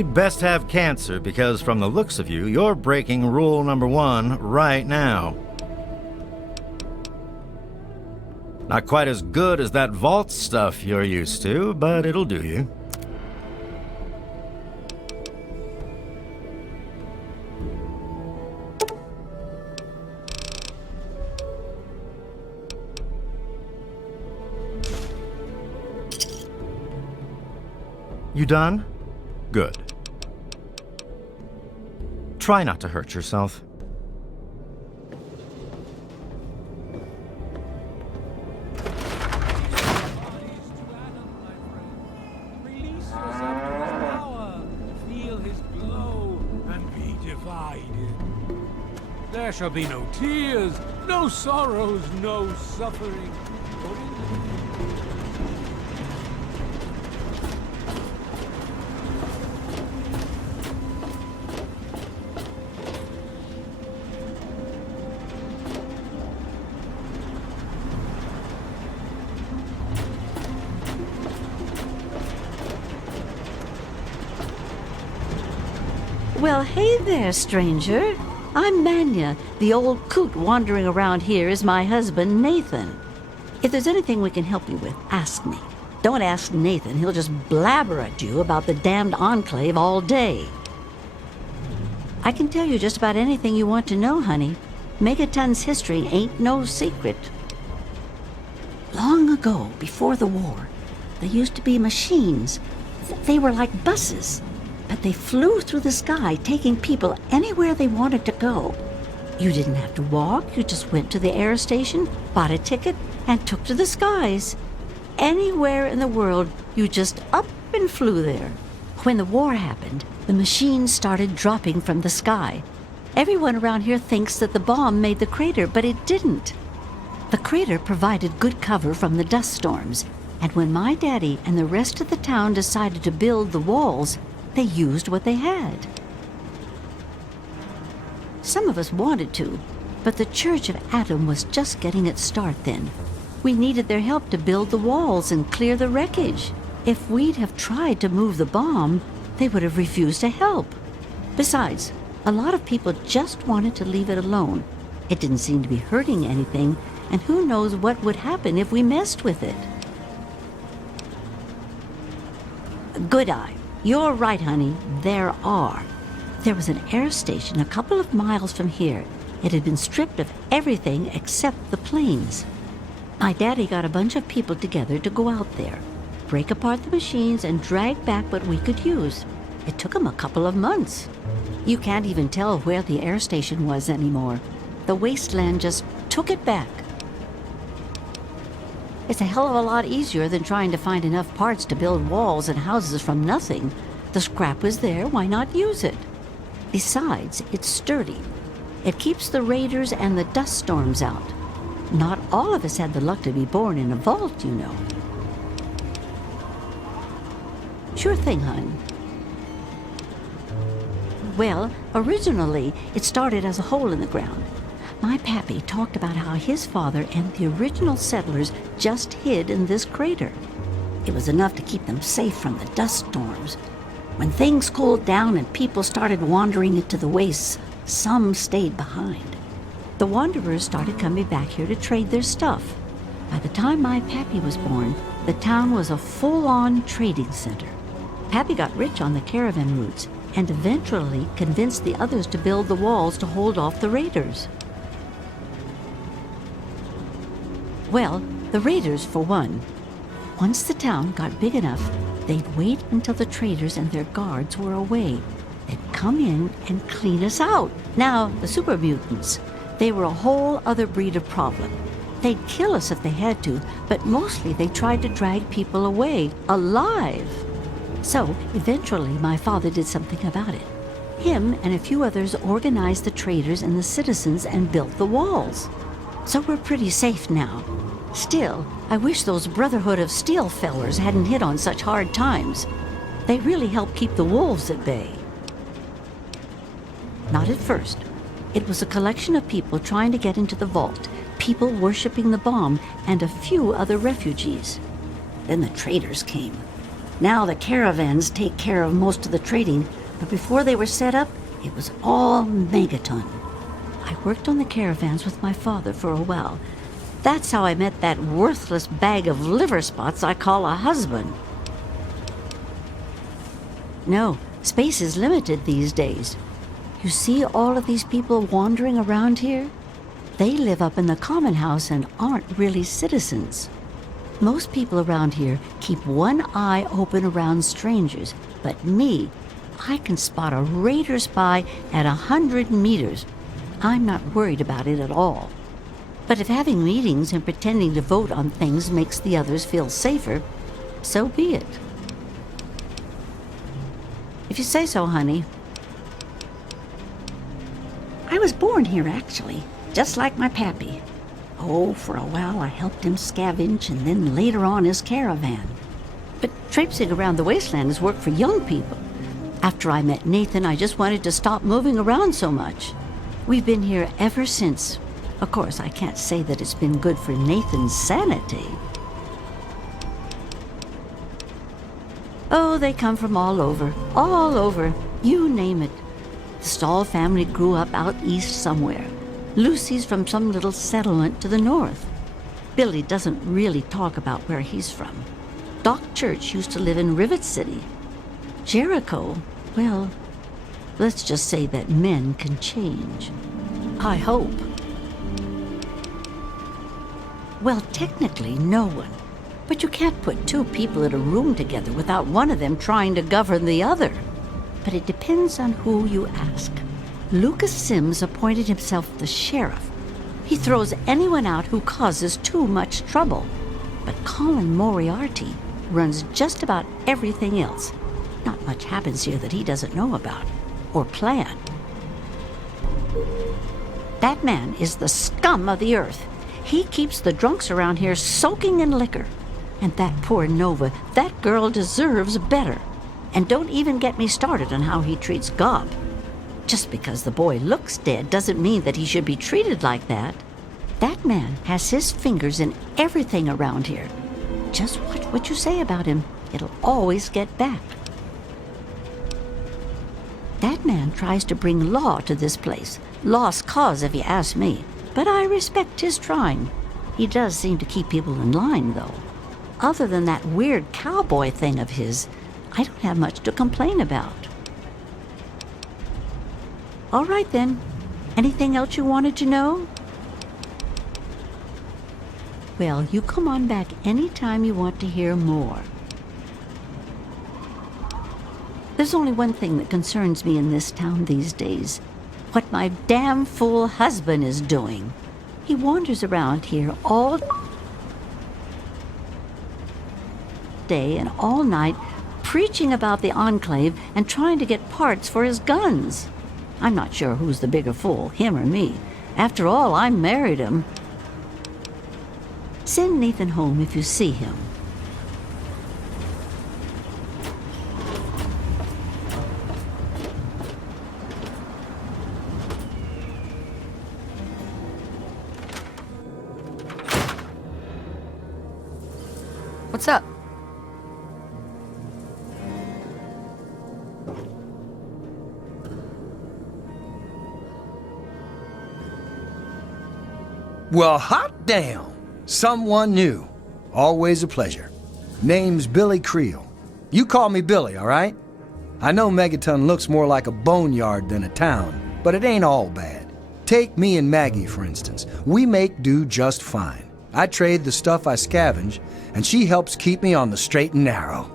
you'd best have cancer because from the looks of you, you're breaking rule number 1 right now. Not quite as good as that vault stuff you're used to, but it'll do you. You done? Good. Try not to hurt yourself. Release yourself to his power. Feel his glow and be divided. There shall be no tears, no sorrows, no suffering. Well, hey there, stranger. I'm Manya. The old coot wandering around here is my husband, Nathan. If there's anything we can help you with, ask me. Don't ask Nathan. He'll just blabber at you about the damned Enclave all day. I can tell you just about anything you want to know, honey. Megaton's history ain't no secret. Long ago, before the war, there used to be machines. They were like buses. But they flew through the sky, taking people anywhere they wanted to go. You didn't have to walk, you just went to the air station, bought a ticket, and took to the skies. Anywhere in the world, you just up and flew there. When the war happened, the machines started dropping from the sky. Everyone around here thinks that the bomb made the crater, but it didn't. The crater provided good cover from the dust storms, and when my daddy and the rest of the town decided to build the walls, they used what they had. Some of us wanted to, but the Church of Atom was just getting its start then. We needed their help to build the walls and clear the wreckage. If we'd have tried to move the bomb, they would have refused to help. Besides, a lot of people just wanted to leave it alone. It didn't seem to be hurting anything, and who knows what would happen if we messed with it. Good eye. You're right, honey. There are. There was an air station a couple of miles from here. It had been stripped of everything except the planes. My daddy got a bunch of people together to go out there, break apart the machines, and drag back what we could use. It took them a couple of months. You can't even tell where the air station was anymore. The wasteland just took it back. It's a hell of a lot easier than trying to find enough parts to build walls and houses from nothing. The scrap was there, why not use it? Besides, it's sturdy. It keeps the raiders and the dust storms out. Not all of us had the luck to be born in a vault, you know. Sure thing, hon. Well, originally, it started as a hole in the ground. My pappy talked about how his father and the original settlers just hid in this crater. It was enough to keep them safe from the dust storms. When things cooled down and people started wandering into the wastes, some stayed behind. The wanderers started coming back here to trade their stuff. By the time my pappy was born, the town was a full-on trading center. Pappy got rich on the caravan routes and eventually convinced the others to build the walls to hold off the raiders. Well, the raiders, for one. Once the town got big enough, they'd wait until the traders and their guards were away. They'd come in and clean us out. Now, the super mutants, they were a whole other breed of problem. They'd kill us if they had to, but mostly they tried to drag people away, alive. So, eventually, my father did something about it. Him and a few others organized the traders and the citizens and built the walls. So we're pretty safe now. Still, I wish those Brotherhood of Steel fellers hadn't hit on such hard times. They really helped keep the wolves at bay. Not at first. It was a collection of people trying to get into the vault, people worshipping the bomb, and a few other refugees. Then the traders came. Now the caravans take care of most of the trading, but before they were set up, it was all Megaton. I worked on the caravans with my father for a while. That's how I met that worthless bag of liver spots I call a husband. No, space is limited these days. You see all of these people wandering around here? They live up in the common house and aren't really citizens. Most people around here keep one eye open around strangers, but me, I can spot a raider spy at 100 meters. I'm not worried about it at all. But if having meetings and pretending to vote on things makes the others feel safer, so be it. If you say so, honey. I was born here, actually, just like my pappy. Oh, for a while I helped him scavenge and then later on his caravan. But traipsing around the wasteland is work for young people. After I met Nathan, I just wanted to stop moving around so much. We've been here ever since. Of course, I can't say that it's been good for Nathan's sanity. Oh, they come from all over, you name it. The Stahl family grew up out east somewhere. Lucy's from some little settlement to the north. Billy doesn't really talk about where he's from. Doc Church used to live in Rivet City. Jericho, well, let's just say that men can change. I hope. Well, technically, no one. But you can't put two people in a room together without one of them trying to govern the other. But it depends on who you ask. Lucas Sims appointed himself the sheriff. He throws anyone out who causes too much trouble. But Colin Moriarty runs just about everything else. Not much happens here that he doesn't know about or plan. That man is the scum of the earth. He keeps the drunks around here soaking in liquor. And that poor Nova, that girl deserves better. And don't even get me started on how he treats Gob. Just because the boy looks dead doesn't mean that he should be treated like that. That man has his fingers in everything around here. Just watch what you say about him. It'll always get back. That man tries to bring law to this place. Lost cause, if you ask me. But I respect his trying. He does seem to keep people in line, though. Other than that weird cowboy thing of his, I don't have much to complain about. All right, then. Anything else you wanted to know? Well, you come on back anytime you want to hear more. There's only one thing that concerns me in this town these days. What my damn fool husband is doing. He wanders around here all day and all night, preaching about the Enclave and trying to get parts for his guns. I'm not sure who's the bigger fool, him or me. After all, I married him. Send Nathan home if you see him. What's up? Well, hot damn! Someone new. Always a pleasure. Name's Billy Creel. You call me Billy, all right? I know Megaton looks more like a boneyard than a town, but it ain't all bad. Take me and Maggie, for instance. We make do just fine. I trade the stuff I scavenge, and she helps keep me on the straight and narrow.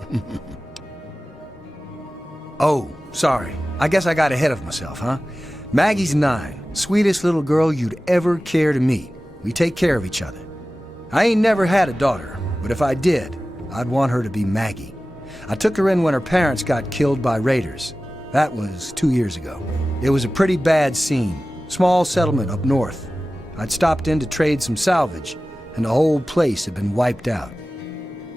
Oh, sorry. I guess I got ahead of myself, huh? Maggie's 9. Sweetest little girl you'd ever care to meet. We take care of each other. I ain't never had a daughter, but if I did, I'd want her to be Maggie. I took her in when her parents got killed by raiders. That was 2 years ago. It was a pretty bad scene. Small settlement up north. I'd stopped in to trade some salvage, and the whole place had been wiped out.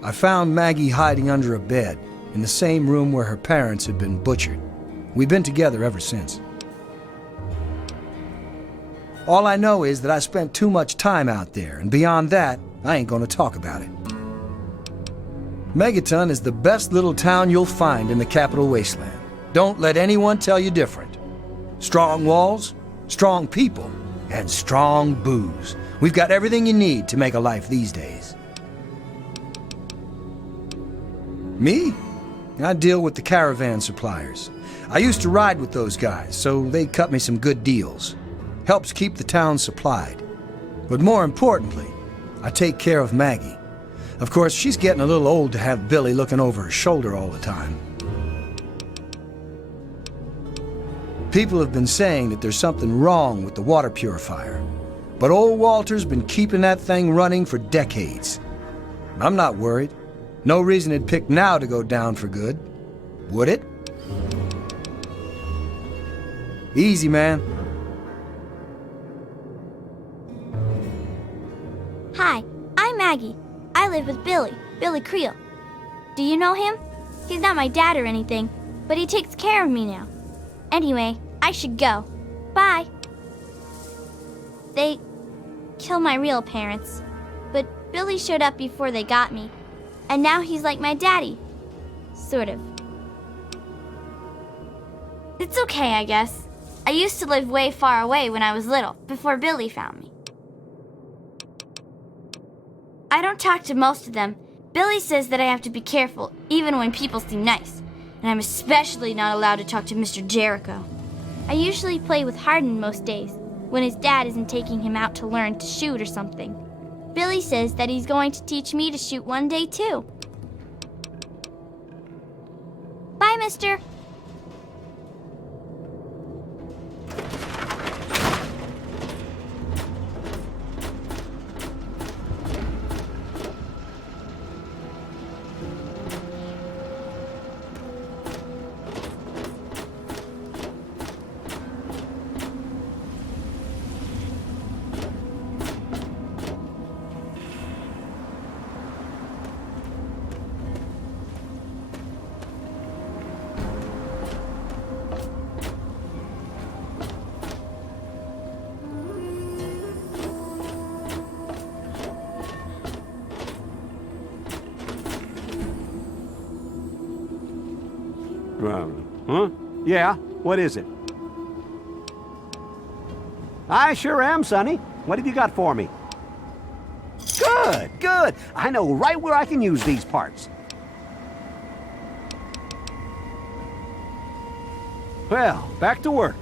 I found Maggie hiding under a bed in the same room where her parents had been butchered. We've been together ever since. All I know is that I spent too much time out there, and beyond that, I ain't gonna talk about it. Megaton is the best little town you'll find in the Capital Wasteland. Don't let anyone tell you different. Strong walls, strong people, and strong booze. We've got everything you need to make a life these days. Me? I deal with the caravan suppliers. I used to ride with those guys, so they cut me some good deals. Helps keep the town supplied. But more importantly, I take care of Maggie. Of course, she's getting a little old to have Billy looking over her shoulder all the time. People have been saying that there's something wrong with the water purifier. But old Walter's been keeping that thing running for decades. I'm not worried. No reason it'd pick now to go down for good. Would it? Easy, man. Hi, I'm Maggie. I live with Billy Creel. Do you know him? He's not my dad or anything, but he takes care of me now. Anyway, I should go. Bye. They killed my real parents, but Billy showed up before they got me, and now he's like my daddy. Sort of. It's okay, I guess. I used to live way far away when I was little, before Billy found me. I don't talk to most of them. Billy says that I have to be careful, even when people seem nice. And I'm especially not allowed to talk to Mr. Jericho. I usually play with Hardin most days, when his dad isn't taking him out to learn to shoot or something. Billy says that he's going to teach me to shoot one day, too. Bye, mister. Huh? Yeah, what is it? I sure am, Sonny. What have you got for me? Good, good. I know right where I can use these parts. Well, back to work.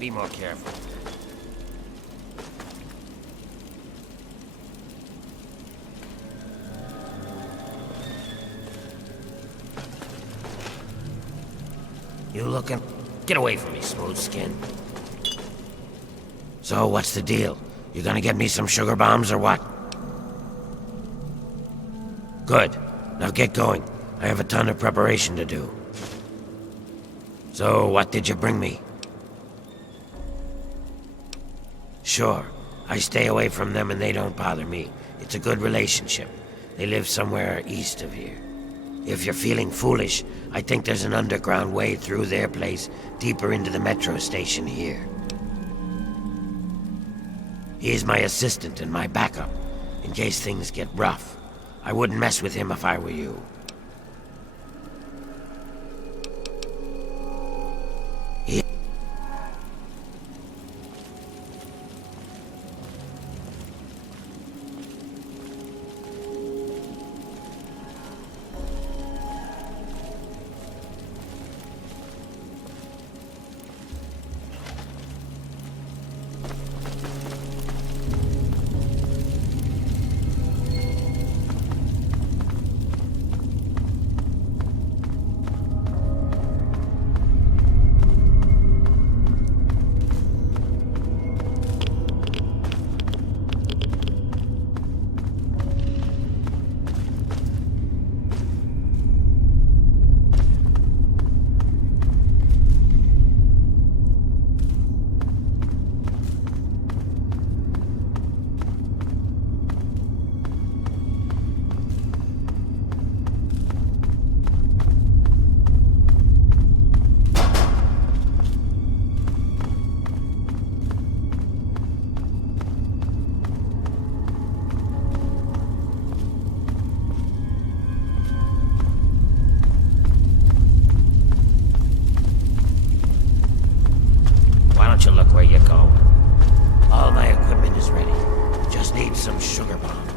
Be more careful. You looking? Get away from me, smooth skin. So, what's the deal? You gonna get me some sugar bombs or what? Good. Now get going. I have a ton of preparation to do. So, what did you bring me? Sure. I stay away from them and they don't bother me. It's a good relationship. They live somewhere east of here. If you're feeling foolish, I think there's an underground way through their place, deeper into the metro station here. He's my assistant and my backup, in case things get rough. I wouldn't mess with him if I were you. You look where you're going. All my equipment is ready. Just need some sugar bombs.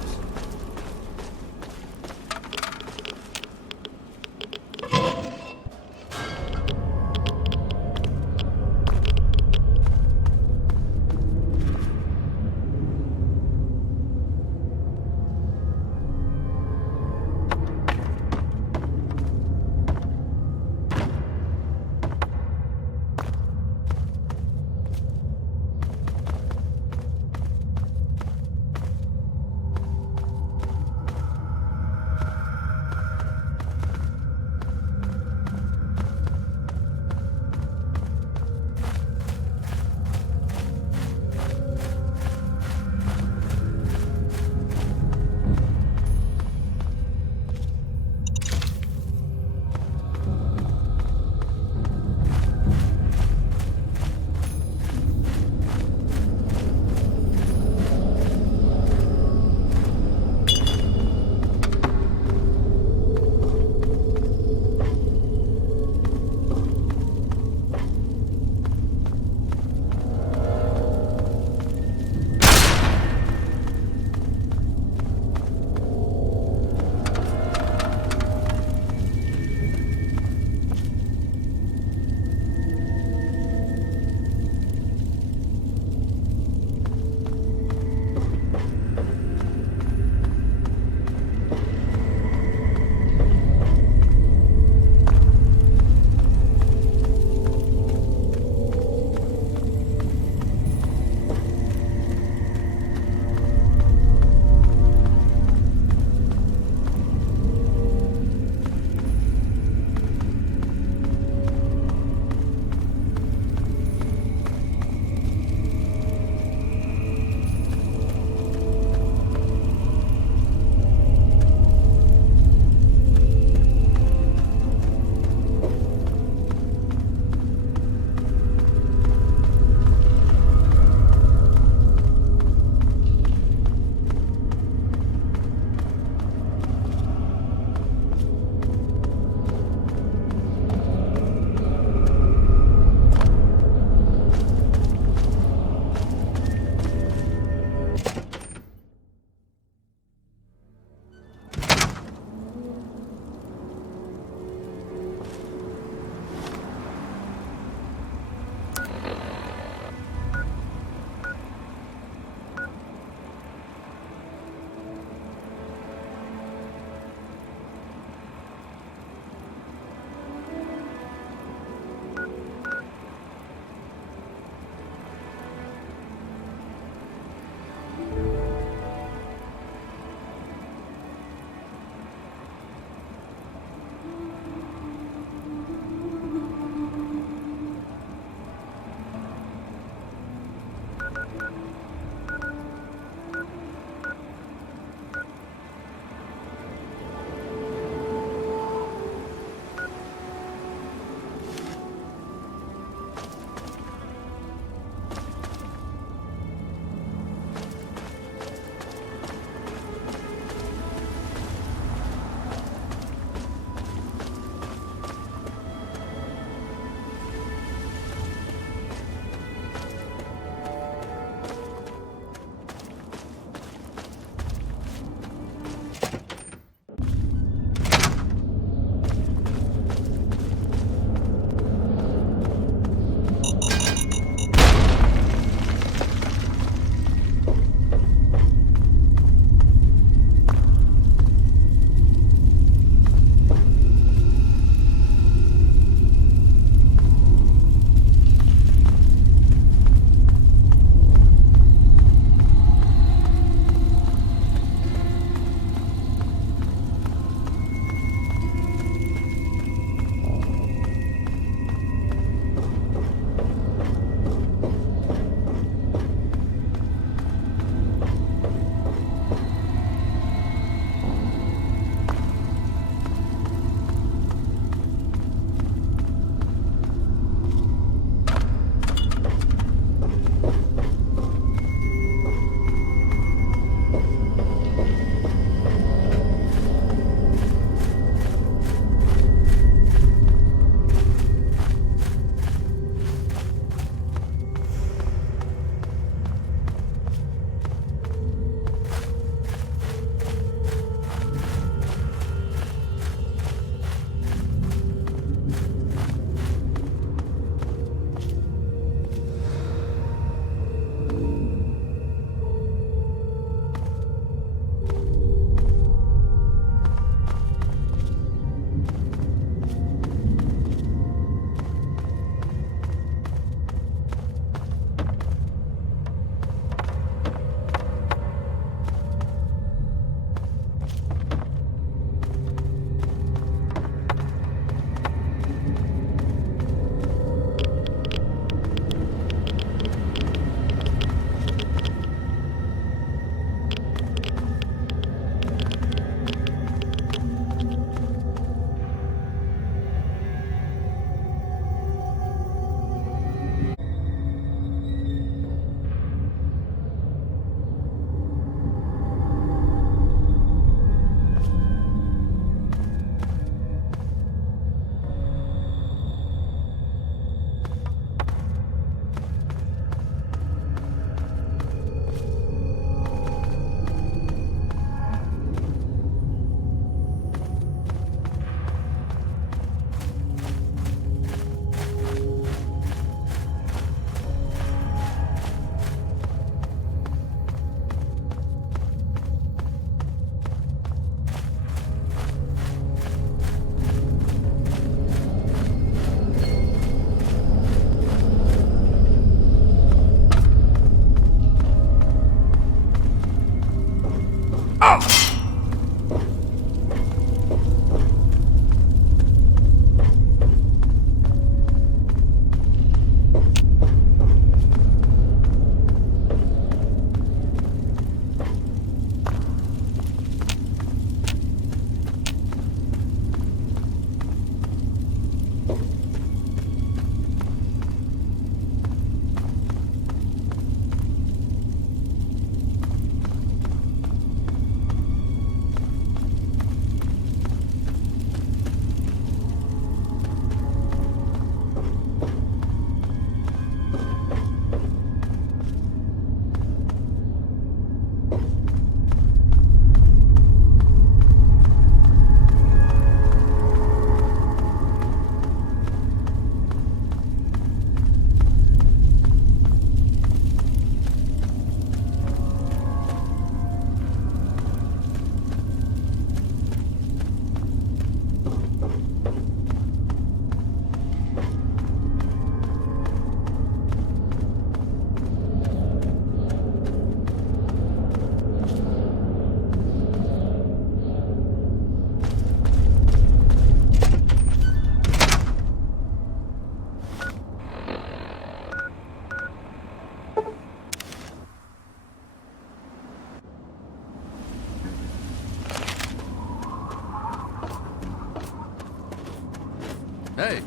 Hey.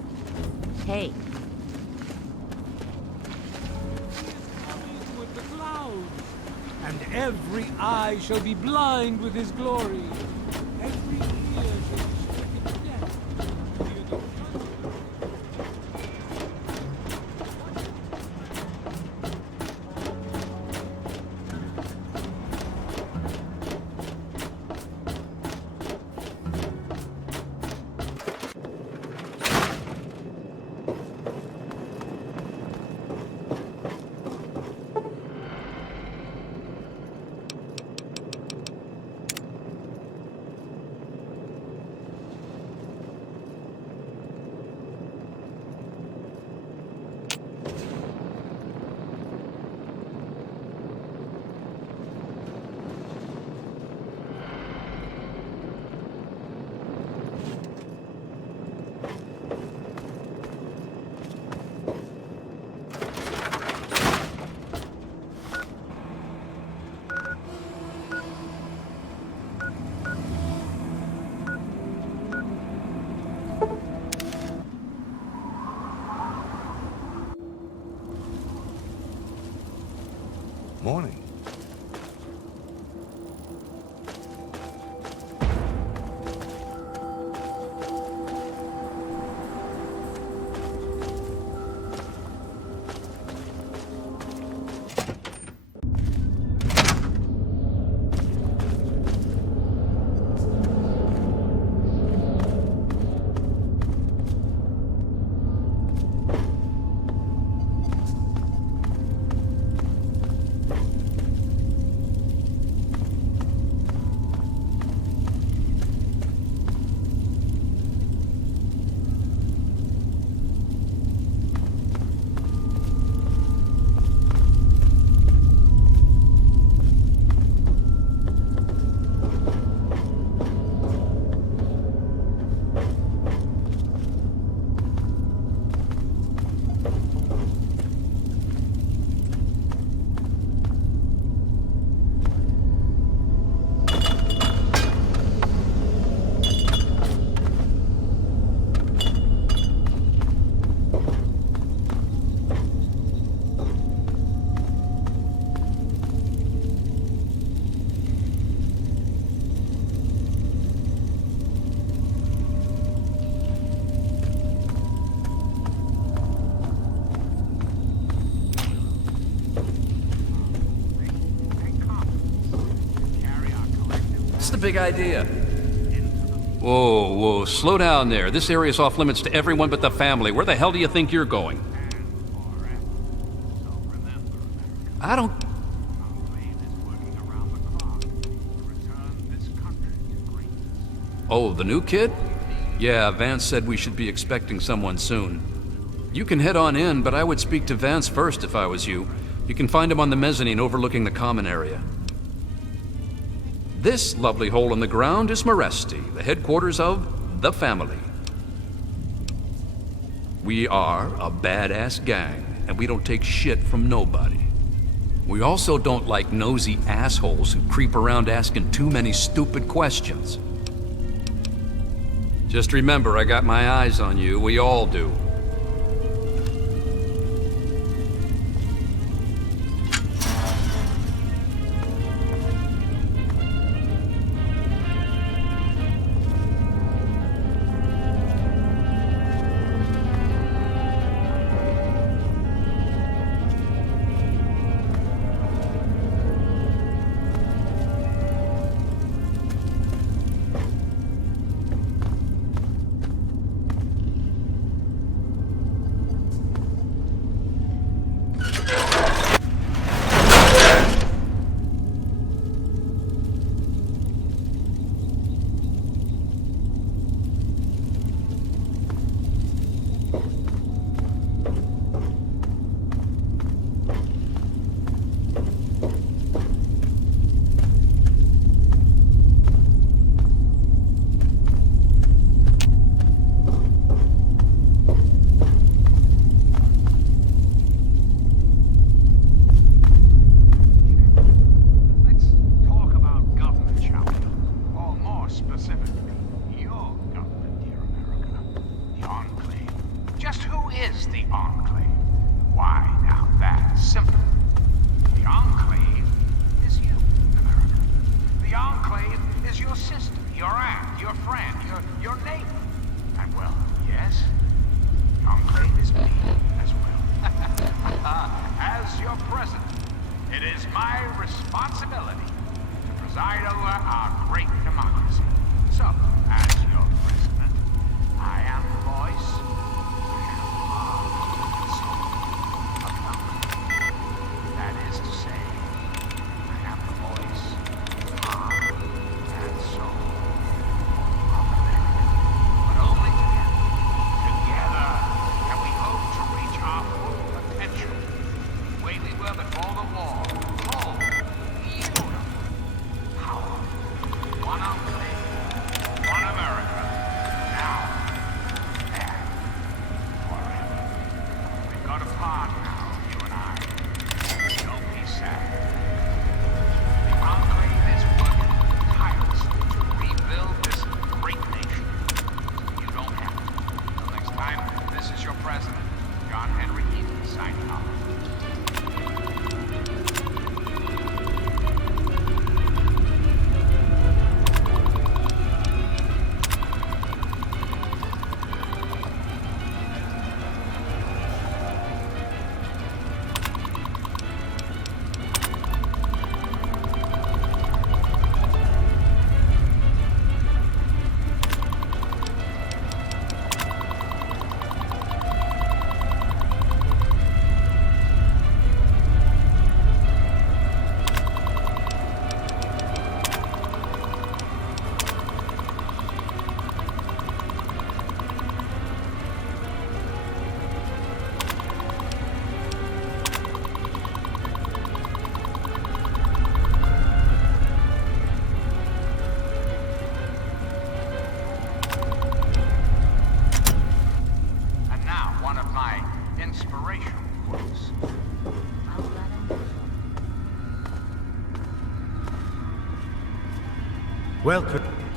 Hey, Coming with the clouds, and every eye shall be blind with his glory. Every ear shall be stricken deaf. Hear the thunder. Morning. What's the big idea? Whoa, slow down there. This area's off limits to everyone but the family. Where the hell do you think you're going? I don't... Oh, the new kid? Yeah, Vance said we should be expecting someone soon. You can head on in, but I would speak to Vance first if I was you. You can find him on the mezzanine overlooking the common area. This lovely hole in the ground is Meresti, the headquarters of the family. We are a badass gang, and we don't take shit from nobody. We also don't like nosy assholes who creep around asking too many stupid questions. Just remember, I got my eyes on you. We all do.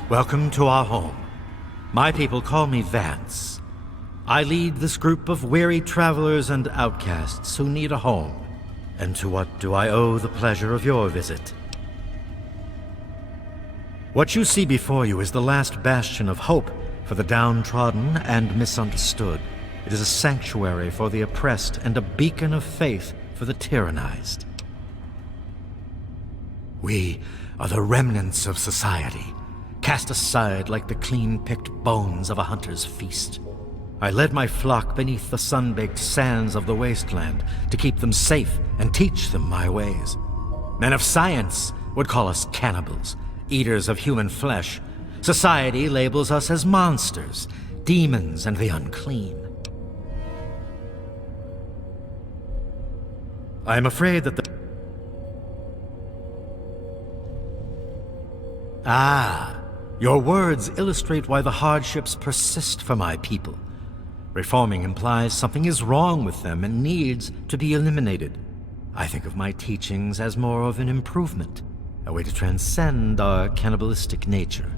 Welcome to our home. My people call me Vance. I lead this group of weary travelers and outcasts who need a home. And to what do I owe the pleasure of your visit? What you see before you is the last bastion of hope for the downtrodden and misunderstood. It is a sanctuary for the oppressed and a beacon of faith for the tyrannized. We are the remnants of society, cast aside like the clean-picked bones of a hunter's feast. I led my flock beneath the sun-baked sands of the wasteland to keep them safe and teach them my ways. Men of science would call us cannibals, eaters of human flesh. Society labels us as monsters, demons, and the unclean. I am afraid that Ah, your words illustrate why the hardships persist for my people. Reforming implies something is wrong with them and needs to be eliminated. I think of my teachings as more of an improvement, a way to transcend our cannibalistic nature.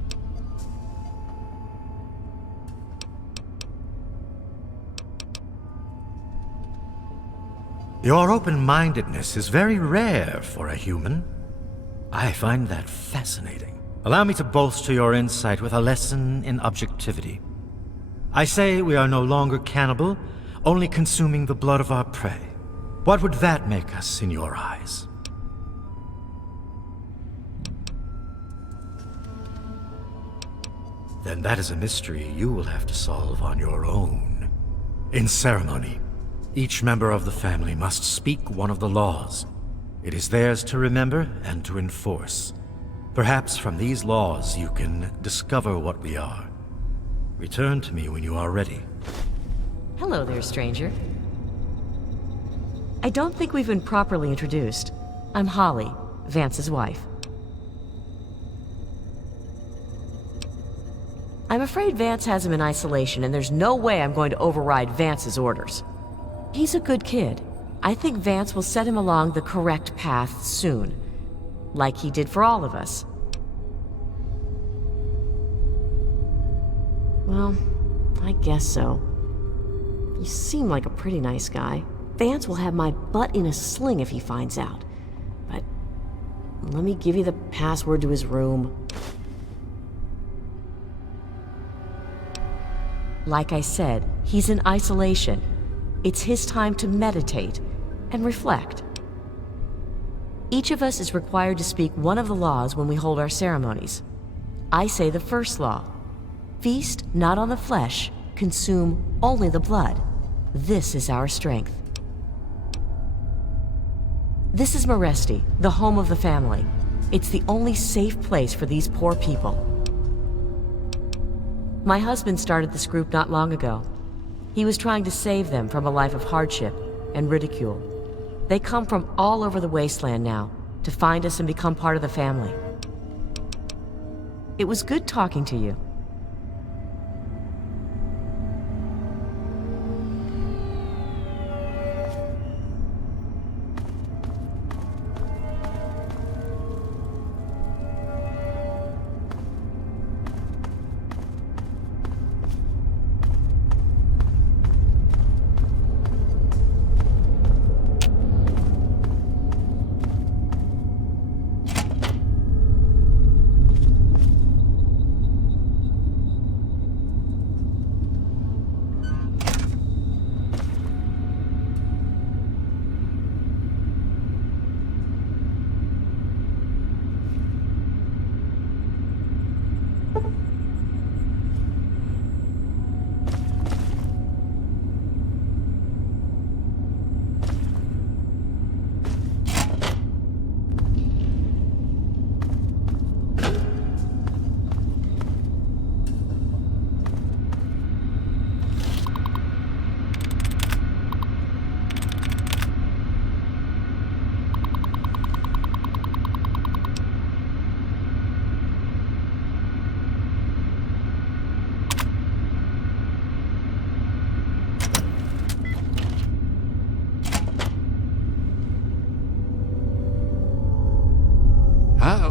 Your open-mindedness is very rare for a human. I find that fascinating. Allow me to bolster your insight with a lesson in objectivity. I say we are no longer cannibal, only consuming the blood of our prey. What would that make us in your eyes? Then that is a mystery you will have to solve on your own. In ceremony, each member of the family must speak one of the laws. It is theirs to remember and to enforce. Perhaps from these laws you can discover what we are. Return to me when you are ready. Hello there, stranger. I don't think we've been properly introduced. I'm Holly, Vance's wife. I'm afraid Vance has him in isolation, and there's no way I'm going to override Vance's orders. He's a good kid. I think Vance will set him along the correct path soon, like he did for all of us. Well, I guess so. You seem like a pretty nice guy. Vance will have my butt in a sling if he finds out. But let me give you the password to his room. Like I said, he's in isolation. It's his time to meditate and reflect. Each of us is required to speak one of the laws when we hold our ceremonies. I say the first law. Feast not on the flesh, consume only the blood. This is our strength. This is Meresti, the home of the family. It's the only safe place for these poor people. My husband started this group not long ago. He was trying to save them from a life of hardship and ridicule. They come from all over the wasteland now to find us and become part of the family. It was good talking to you.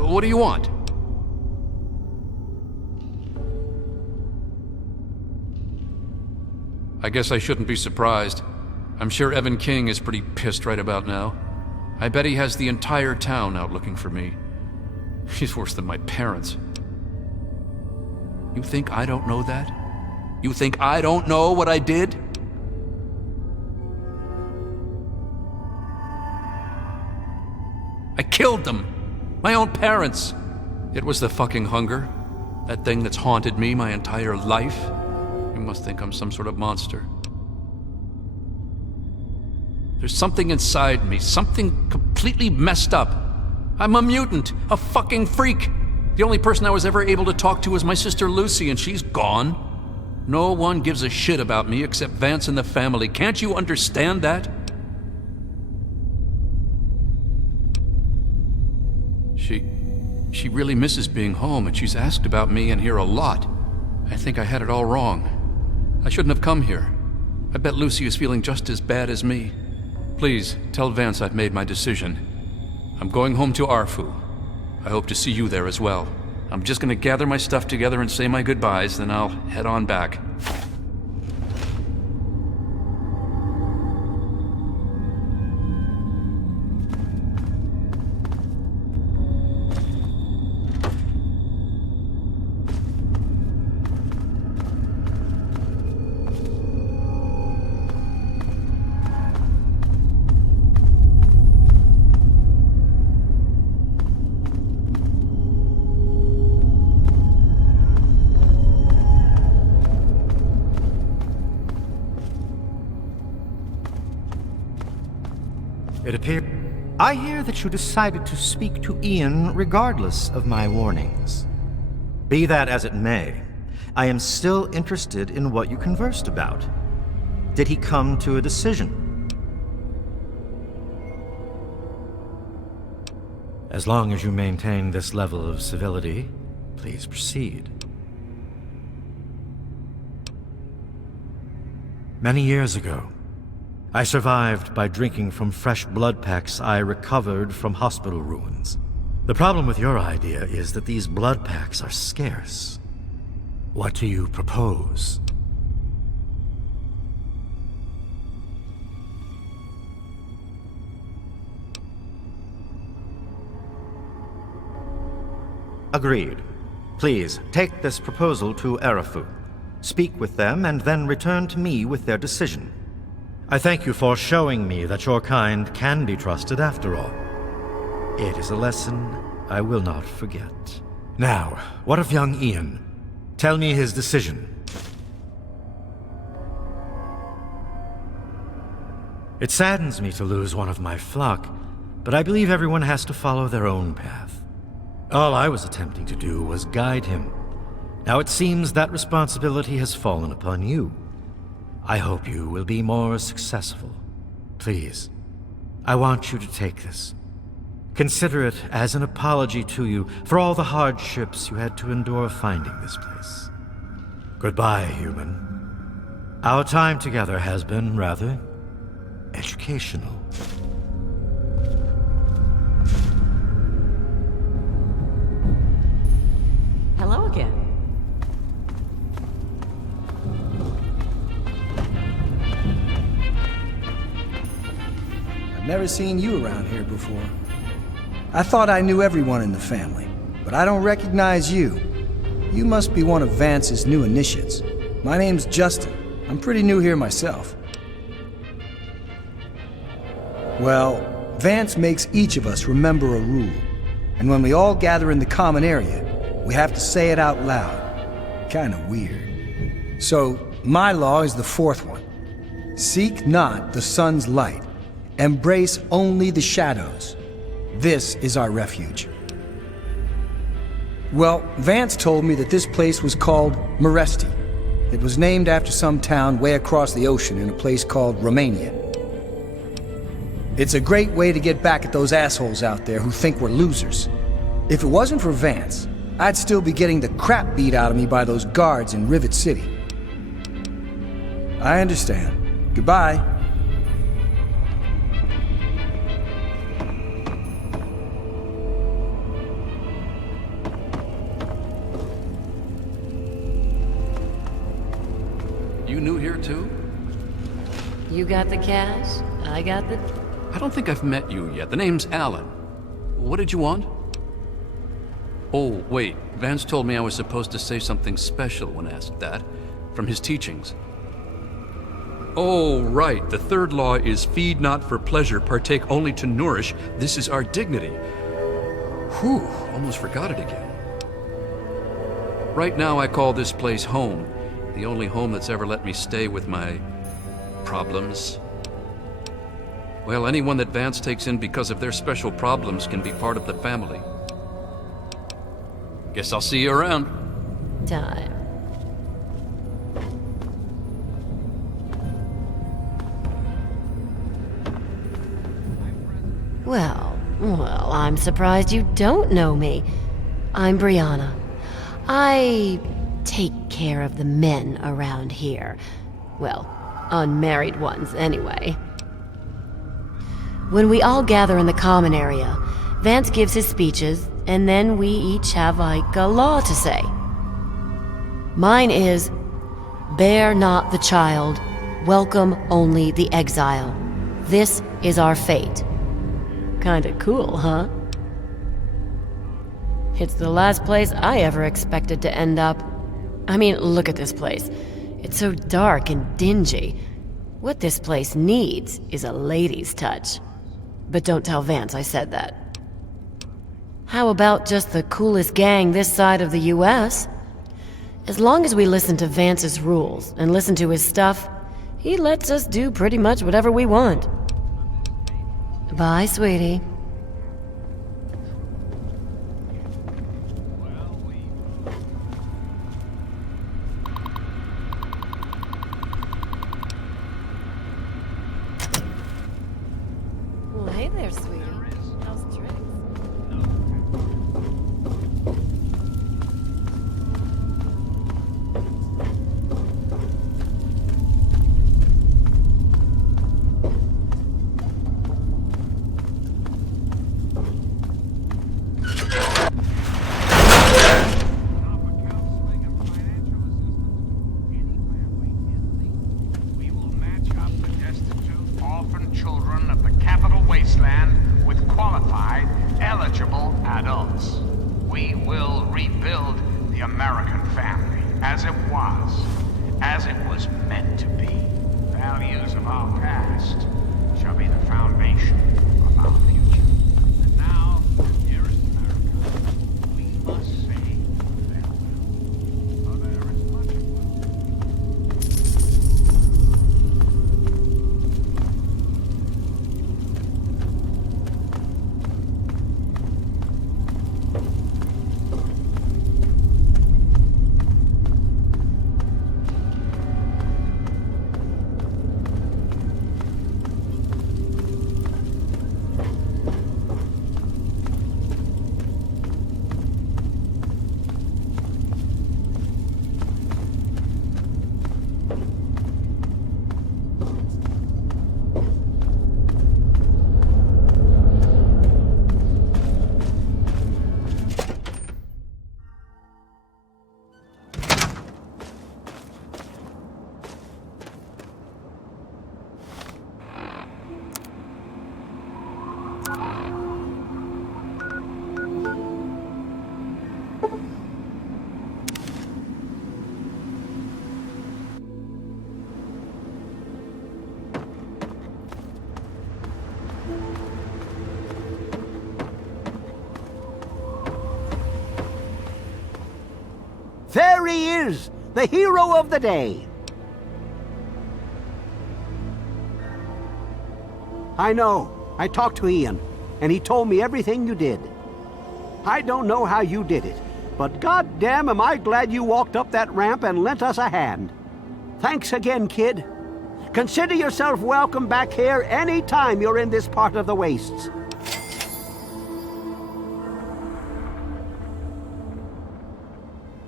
What do you want? I guess I shouldn't be surprised. I'm sure Evan King is pretty pissed right about now. I bet he has the entire town out looking for me. He's worse than my parents. You think I don't know that? You think I don't know what I did? I killed them! My own parents! It was the fucking hunger. That thing that's haunted me my entire life. You must think I'm some sort of monster. There's something inside me, something completely messed up. I'm a mutant, a fucking freak. The only person I was ever able to talk to was my sister Lucy, and she's gone. No one gives a shit about me except Vance and the family. Can't you understand that? She really misses being home, and she's asked about me and here a lot. I think I had it all wrong. I shouldn't have come here. I bet Lucy is feeling just as bad as me. Please, tell Vance I've made my decision. I'm going home to Arfu. I hope to see you there as well. I'm just gonna gather my stuff together and say my goodbyes, then I'll head on back. It appears... I hear that you decided to speak to Ian regardless of my warnings. Be that as it may, I am still interested in what you conversed about. Did he come to a decision? As long as you maintain this level of civility, please proceed. Many years ago, I survived by drinking from fresh blood packs I recovered from hospital ruins. The problem with your idea is that these blood packs are scarce. What do you propose? Agreed. Please, take this proposal to Arafu. Speak with them and then return to me with their decision. I thank you for showing me that your kind can be trusted after all. It is a lesson I will not forget. Now, what of young Ian? Tell me his decision. It saddens me to lose one of my flock, but I believe everyone has to follow their own path. All I was attempting to do was guide him. Now it seems that responsibility has fallen upon you. I hope you will be more successful. Please, I want you to take this. Consider it as an apology to you for all the hardships you had to endure finding this place. Goodbye, human. Our time together has been rather educational. Hello again. I've never seen you around here before. I thought I knew everyone in the family, but I don't recognize you. You must be one of Vance's new initiates. My name's Justin. I'm pretty new here myself. Well, Vance makes each of us remember a rule. And when we all gather in the common area, we have to say it out loud. Kinda weird. So, my law is the fourth one. Seek not the sun's light. Embrace only the shadows. This is our refuge. Well, Vance told me that this place was called Meresti. It was named after some town way across the ocean in a place called Romania. It's a great way to get back at those assholes out there who think we're losers. If it wasn't for Vance, I'd still be getting the crap beat out of me by those guards in Rivet City. I understand. Goodbye. You new here too? You got the cash, I got the... I don't think I've met you yet. The name's Alan. What did you want? Oh, wait. Vance told me I was supposed to say something special when asked that. From his teachings. Oh, right. The third law is feed not for pleasure, partake only to nourish. This is our dignity. Whew, almost forgot it again. Right now I call this place home. The only home that's ever let me stay with my problems. Well, anyone that Vance takes in because of their special problems can be part of the family. Guess I'll see you around. Time. Well, I'm surprised you don't know me. I'm Brianna. I take care of the men around here. Well, unmarried ones, anyway. When we all gather in the common area, Vance gives his speeches, and then we each have, like, a law to say. Mine is, bear not the child, welcome only the exile. This is our fate. Kinda cool, huh? It's the last place I ever expected to end up. I mean, look at this place. It's so dark and dingy. What this place needs is a lady's touch. But don't tell Vance I said that. How about just the coolest gang this side of the US? As long as we listen to Vance's rules and listen to his stuff, he lets us do pretty much whatever we want. Bye, sweetie. Well, hey there, sweetie. How's tricks? We will match up the destitute orphan children of the capital wasteland with qualified, eligible adults. We will rebuild the American family as it was meant to be. Values of our past shall be the foundation of our future. And now, dearest America, we must say farewell. For there is much work. There he is, the hero of the day. I know. I talked to Ian, and he told me everything you did. I don't know how you did it, but goddamn am I glad you walked up that ramp and lent us a hand. Thanks again, kid. Consider yourself welcome back here any time you're in this part of the wastes.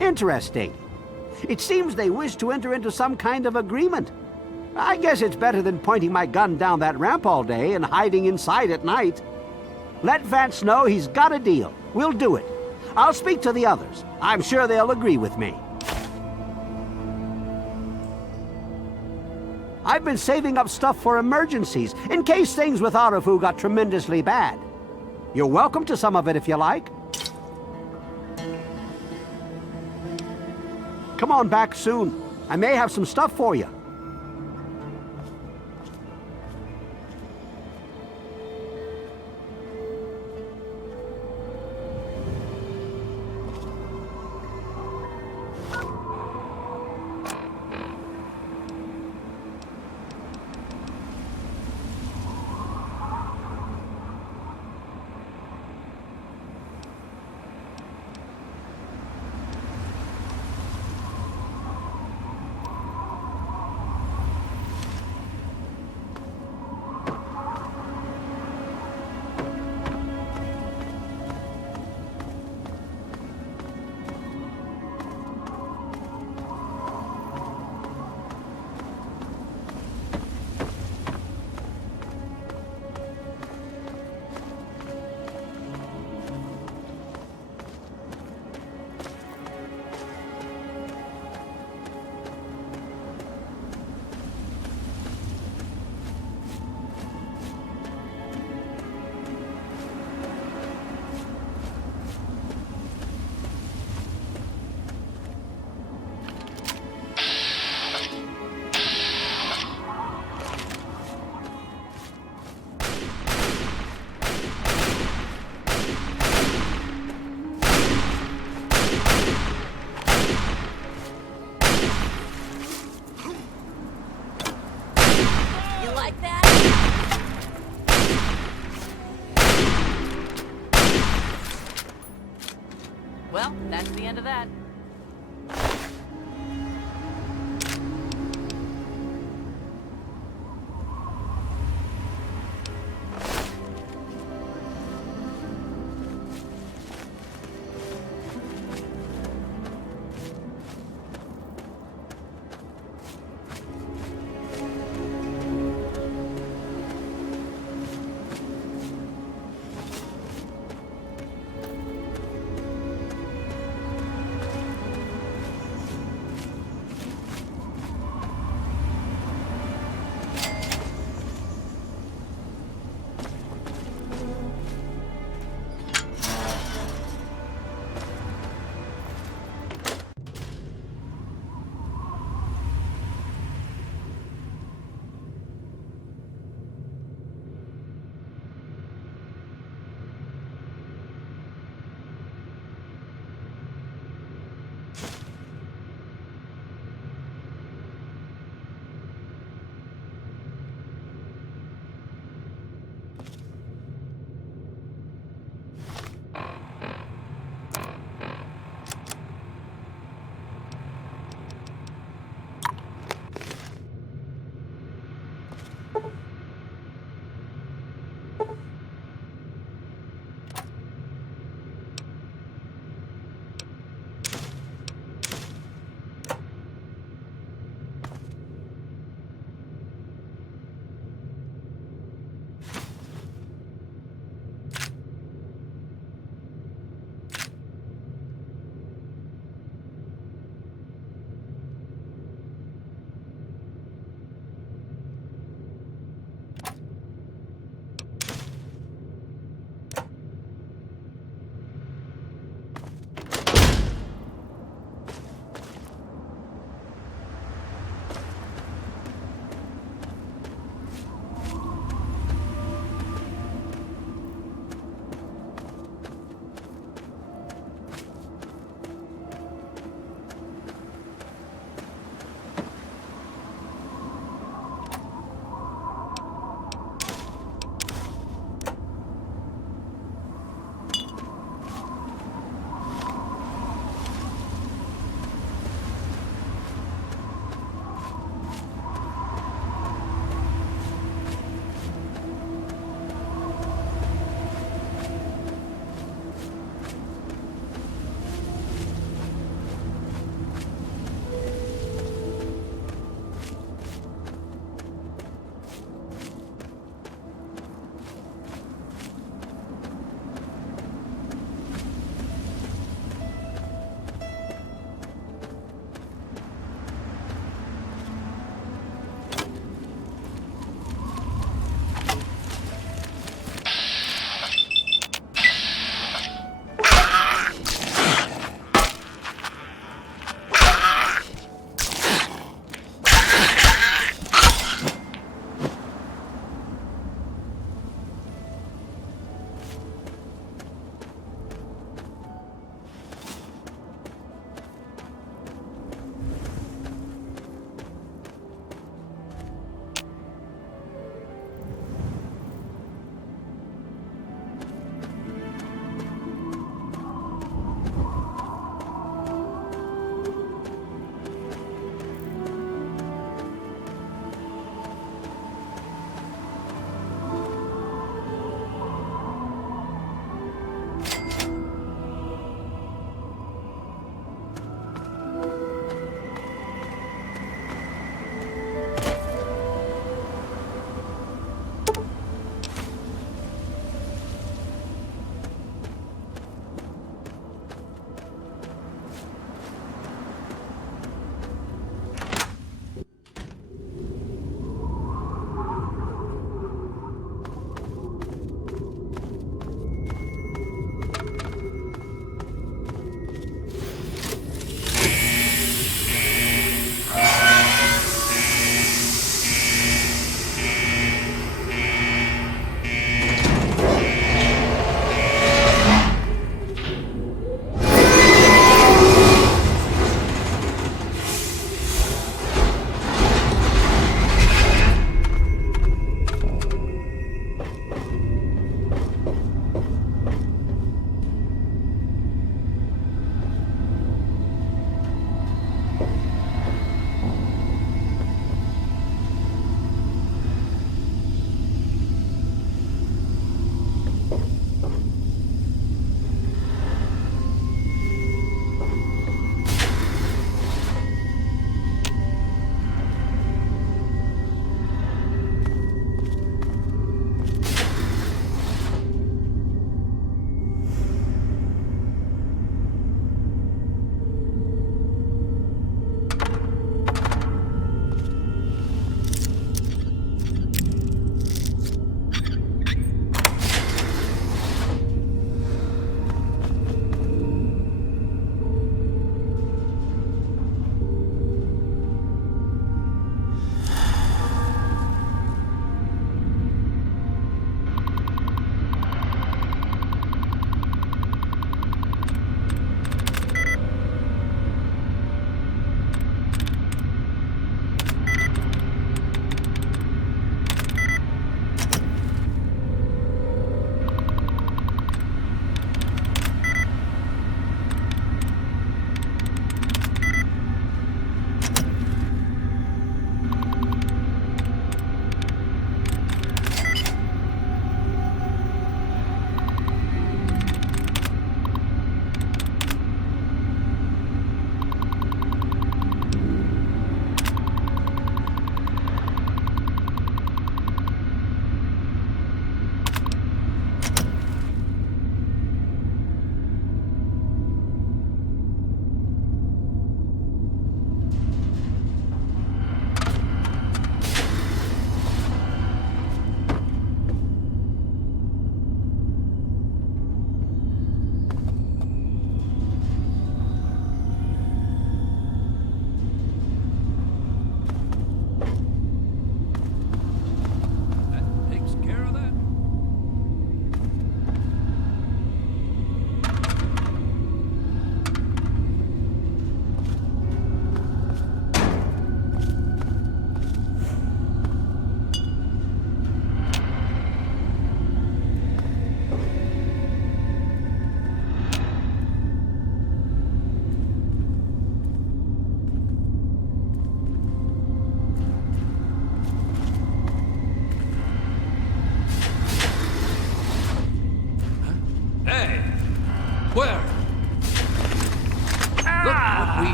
Interesting. It seems they wish to enter into some kind of agreement. I guess it's better than pointing my gun down that ramp all day and hiding inside at night. Let Vance know he's got a deal. We'll do it. I'll speak to the others. I'm sure they'll agree with me. I've been saving up stuff for emergencies, in case things with O.T.V.G.C got tremendously bad. You're welcome to some of it if you like. Come on back soon. I may have some stuff for you. That's the end of that.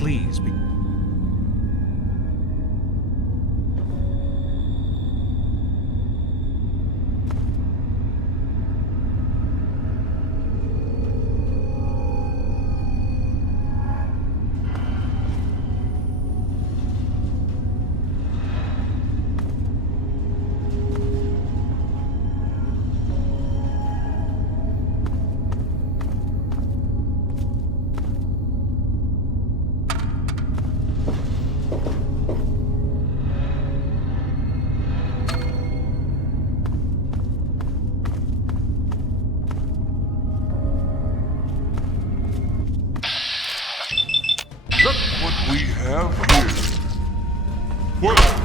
please be... Look what we have here. Well.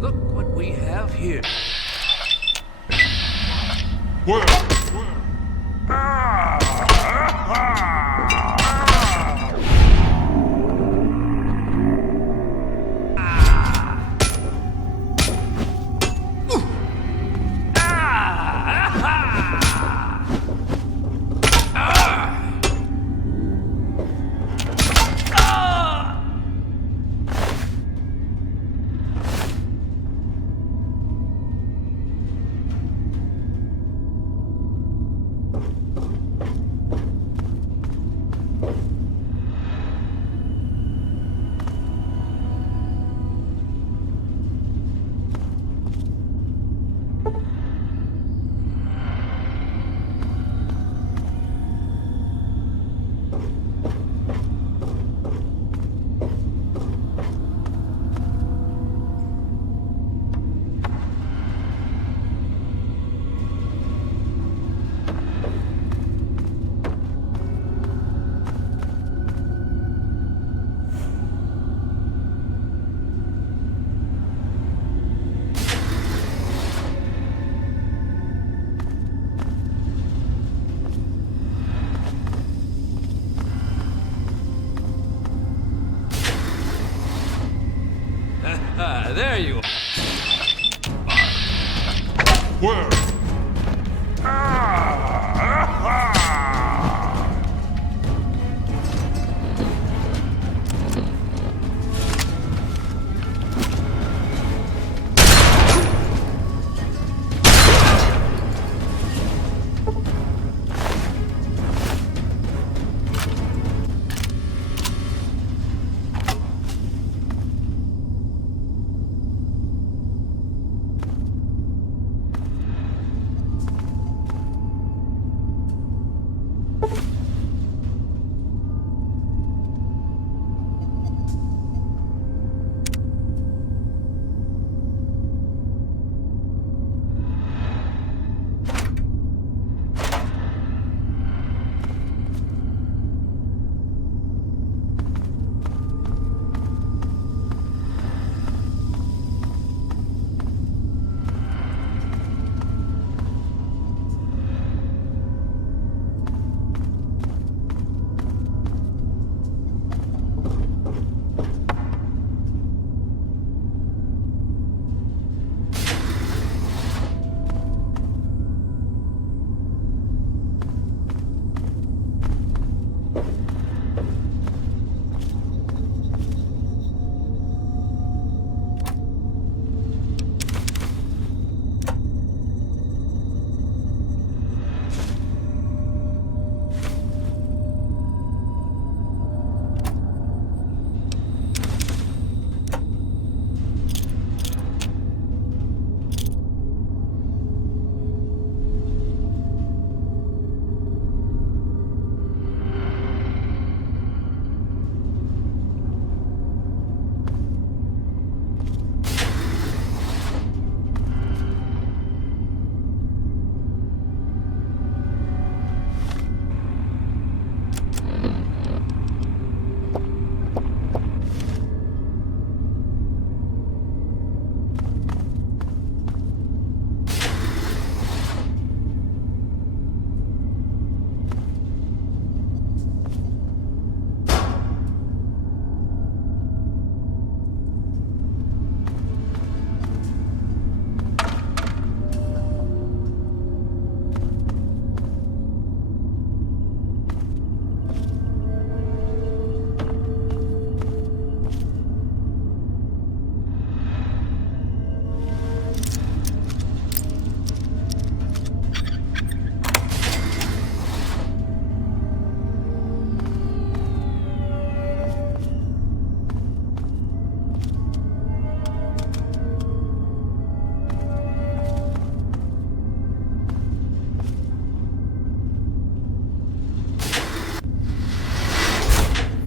Look what we have here. Well.